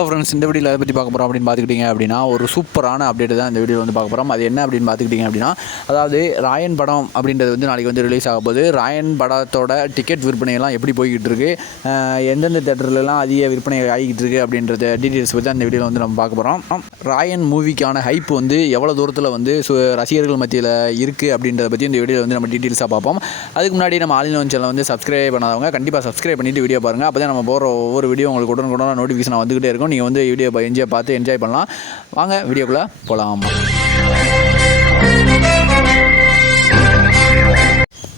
Hello friends இந்த வீடியோவில் எதை பற்றி பார்க்க போகிறோம் அப்படின்னு பார்த்துக்கிட்டிங்க அப்படின்னா ஒரு சூப்பரான அப்டேட் தான் இந்த வீடியோ வந்து பார்க்க போகிறோம் அது என்ன அப்படின்னு பார்த்துக்கிட்டிங்க அப்படின்னா அதாவது ராயன் படம் அப்படின்றது வந்து நாளைக்கு வந்து ரிலீஸ் ஆக போகுது. ராயன் படத்தோட டிக்கெட் விற்பனையெல்லாம் எப்படி போய்கிட்டு இருக்கு? எந்தெந்த தேட்டர்லலாம் அதிக விற்பனை ஆகிக்கிட்டு இருக்கு அப்படின்றத டீட்டெயில்ஸ் பற்றி அந்த வீடியோவில் வந்து நம்ம பார்க்க போகிறோம் ராயன் மூவிக்கான ஹைப் வந்து எவ்வளோ தூரத்தில் வந்து சு ரசிகர்கள் மத்தியில் இருக்குது அப்படின்றத பற்றி இந்த வீடியோவில் வந்து நம்ம டீட்டெயில்ஸாக பார்ப்போம். அதுக்கு முன்னாடி நம்ம ஆலின் சேனல் வந்து சப்ஸ்கிரைப் பண்ணாதவங்க கண்டிப்பாக சப்ஸ்கிரைப் பண்ணிட்டு வீடியோ பாருங்கள் அப்போ தான் நம்ம போகிற ஒவ்வொரு வீடியோ உங்களுக்கு உடனுக்குடன் நோட்டிஃபிகேஷன் வந்துகிட்டே இருக்கும். நீங்கள் வந்து வீடியோ என்ஜாய் பார்த்து என்ஜாய் பண்ணலாம். வாங்க வீடியோக்குள்ளே போகலாம்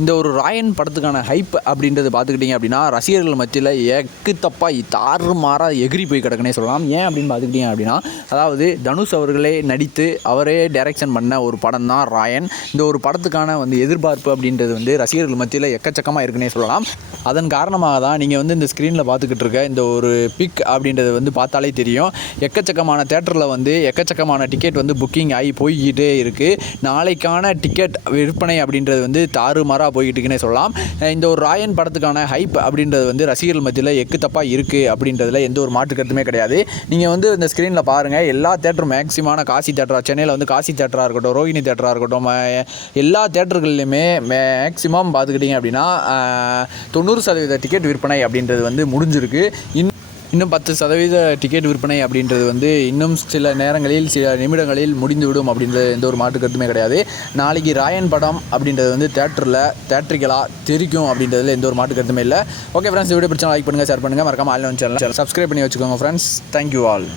இந்த ஒரு ராயன் படத்துக்கான ஹைப் அப்படின்றது பார்த்துக்கிட்டிங்க அப்படின்னா ரசிகர்கள் மத்தியில் எக்கு தப்பா தாறு மாறா எகிரி போய் கிடக்குனே சொல்லலாம். ஏன் அப்படின்னு பார்த்துக்கிட்டிங்க அப்படின்னா அதாவது தனுஷ் அவர்களே நடித்து அவரே டைரக்ஷன் பண்ண ஒரு படம் தான் ராயன். இந்த ஒரு படத்துக்கான வந்து எதிர்பார்ப்பு அப்படின்றது வந்து ரசிகர்கள் மத்தியில் எக்கச்சக்கமாக இருக்குன்னே சொல்லலாம். அதன் காரணமாக தான் நீங்கள் வந்து இந்த ஸ்க்ரீனில் பார்த்துக்கிட்டு இருக்க இந்த ஒரு பிக் அப்படின்றது வந்து பார்த்தாலே தெரியும். எக்கச்சக்கமான தேட்டரில் வந்து எக்கச்சக்கமான டிக்கெட் வந்து புக்கிங் ஆகி போய்கிட்டே இருக்குது நாளைக்கான டிக்கெட் விற்பனை அப்படின்றது வந்து தாறுமாறாக போய்கிட்டு இருக்குன்னே சொல்லலாம். இந்த ஒரு ராயன் படத்துக்கான ஹைப் அப்படின்றது வந்து ரசிகர்கள் மத்தியில் எக்கு தப்பாக இருக்குது அப்படின்றதுல எந்த ஒரு மாற்று கருத்துமே கிடையாது. நீங்கள் வந்து இந்த ஸ்க்ரீனில் பாருங்கள் எல்லா தேட்டரும் மேக்ஸிமான காசி தேட்டரா சென்னையில் வந்து காசி தேட்டராக இருக்கட்டும் ரோஹிணி தேட்டராக இருக்கட்டும் எல்லா தேட்டர்கள்லையுமே மேக்ஸிமம் பார்த்துக்கிட்டிங்க அப்படின்னா தொண்ணூறு சதவீத டிக்கெட் விற்பனை அப்படின்றது வந்து முடிஞ்சிருக்கு. இன் இன்னும் பத்து சதவீத டிக்கெட் விற்பனை அப்படின்றது வந்து இன்னும் சில நேரங்களில் சில நிமிடங்களில் முடிந்துவிடும் அப்படின்றது எந்த ஒரு மாற்று கருத்துமே கிடையாது. நாளைக்கு ராயன் படம் அப்படின்றது வந்து தேட்டரில் தேட்ரிக்கலாக தெரிக்கும் அப்படின்றதுல எந்த ஒரு மாற்று கருத்துமே இல்லை. ஓகே ஃப்ரெண்ட்ஸ் வீடியோ பிடிச்சா லைக் பண்ணுங்கள் ஷேர் பண்ணுங்கள் மறக்காமல் ஆன்லைன் சேனல் சப்ஸ்கிரைப் பண்ணி வச்சுக்கோங்க ஃப்ரெண்ட்ஸ் தேங்க்யூ ஆல்